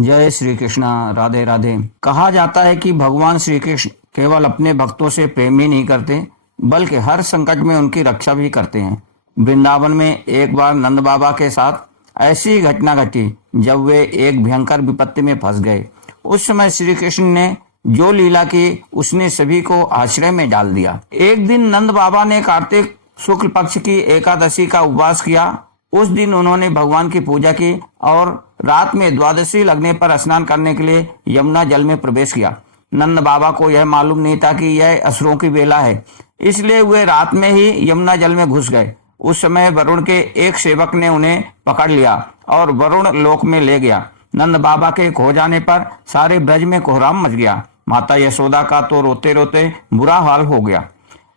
जय श्री कृष्णा। राधे राधे। कहा जाता है कि भगवान श्री कृष्ण केवल अपने भक्तों से प्रेम ही नहीं करते बल्कि हर संकट में उनकी रक्षा भी करते हैं। वृंदावन में एक बार नंद बाबा के साथ ऐसी घटना घटी जब वे एक भयंकर विपत्ति में फंस गए। उस समय श्री कृष्ण ने जो लीला की उसने सभी को आश्रय में डाल दिया। एक दिन नंद बाबा ने कार्तिक शुक्ल पक्ष की एकादशी का उपवास किया। उस दिन उन्होंने भगवान की पूजा की और रात में द्वादशी लगने पर स्नान करने के लिए यमुना जल में प्रवेश किया। नंद बाबा को यह मालूम नहीं था कि यह असुरों की बेला है, इसलिए वे रात में ही यमुना जल में घुस गए। उस समय वरुण के एक सेवक ने उन्हें पकड़ लिया और वरुण लोक में ले गया। नंद बाबा के खो जाने पर सारे ब्रज में कोहराम मच गया। माता यशोदा का तो रोते रोते बुरा हाल हो गया।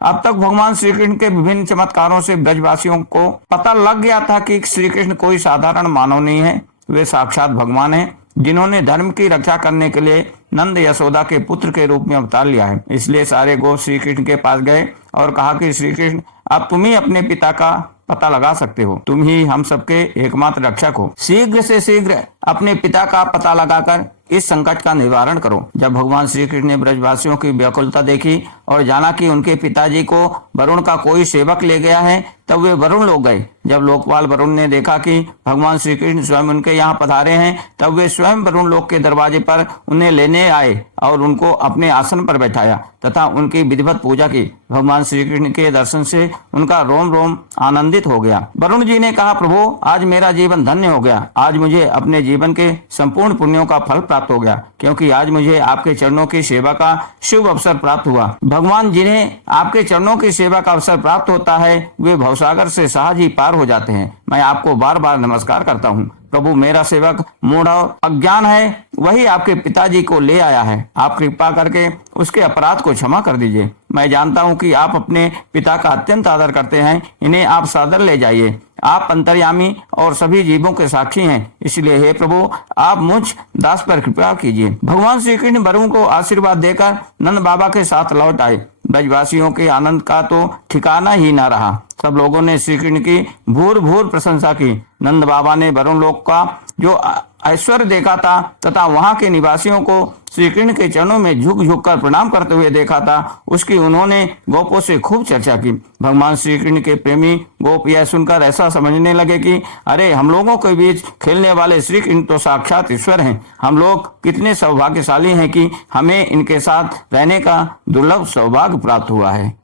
अब तक भगवान श्री कृष्ण के विभिन्न चमत्कारों से ब्रजवासियों को पता लग गया था कि श्री कृष्ण कोई साधारण मानव नहीं है, वे साक्षात भगवान हैं जिन्होंने धर्म की रक्षा करने के लिए नंद यशोदा के पुत्र के रूप में अवतार लिया है। इसलिए सारे गोप श्री कृष्ण के पास गए और कहा कि श्री कृष्ण, अब तुम ही अपने पिता का पता लगा सकते हो, तुम ही हम सबके एकमात्र रक्षक हो। शीघ्र से शीघ्र अपने पिता का पता लगाकर इस संकट का निवारण करो। जब भगवान श्री कृष्ण ने ब्रजवासियों की व्याकुलता देखी और जाना कि उनके पिताजी को वरुण का कोई सेवक ले गया है, तब वे वरुण लोग गए। जब लोकपाल वरुण ने देखा कि भगवान श्री कृष्ण स्वयं उनके यहाँ पधारे हैं, तब वे स्वयं वरुण लोक के दरवाजे पर उन्हें लेने आए और उनको अपने आसन पर बैठाया तथा उनकी विधिवत पूजा की। भगवान श्री कृष्ण के दर्शन से उनका रोम रोम आनंदित हो गया। वरुण जी ने कहा, प्रभु, आज मेरा जीवन धन्य हो गया। आज मुझे अपने जीवन के संपूर्ण पुण्यों का फल प्राप्त हो गया, क्योंकि आज मुझे आपके चरणों की सेवा का शुभ अवसर प्राप्त हुआ। भगवान, जिन्हें आपके चरणों की सेवा का अवसर प्राप्त होता है, वे भवसागर से सहज ही पार हो जाते हैं। मैं आपको बार बार नमस्कार करता हूँ। प्रभु, मेरा सेवक मूढ़ और अज्ञान है, वही आपके पिताजी को ले आया है। आप कृपा करके उसके अपराध को क्षमा कर दीजिए। मैं जानता हूँ कि आप अपने पिता का अत्यंत आदर करते हैं, इन्हें आप सादर ले जाइए। आप अंतर्यामी और सभी जीवों के साक्षी हैं, इसलिए हे प्रभु, आप मुझ दास पर कृपा कीजिए। भगवान श्री कृष्ण वरुण को आशीर्वाद देकर नंद बाबा के साथ लौट आए। ब्रजवासियों के आनंद का तो ठिकाना ही न रहा। सब लोगों ने श्री कृष्ण की भूर भूर प्रशंसा की। नंद बाबा ने वरुण लोक का जो ऐश्वर्य देखा था तथा वहां के निवासियों को श्री कृष्ण के चरणों में झुक झुक कर प्रणाम करते हुए देखा था, उसकी उन्होंने गोपों से खूब चर्चा की। भगवान श्री कृष्ण के प्रेमी गोप यह सुनकर ऐसा समझने लगे कि अरे, हम लोगों के बीच खेलने वाले श्री कृष्ण तो साक्षात ईश्वर हैं। हम लोग कितने सौभाग्यशाली हैं कि हमें इनके साथ रहने का दुर्लभ सौभाग्य प्राप्त हुआ है।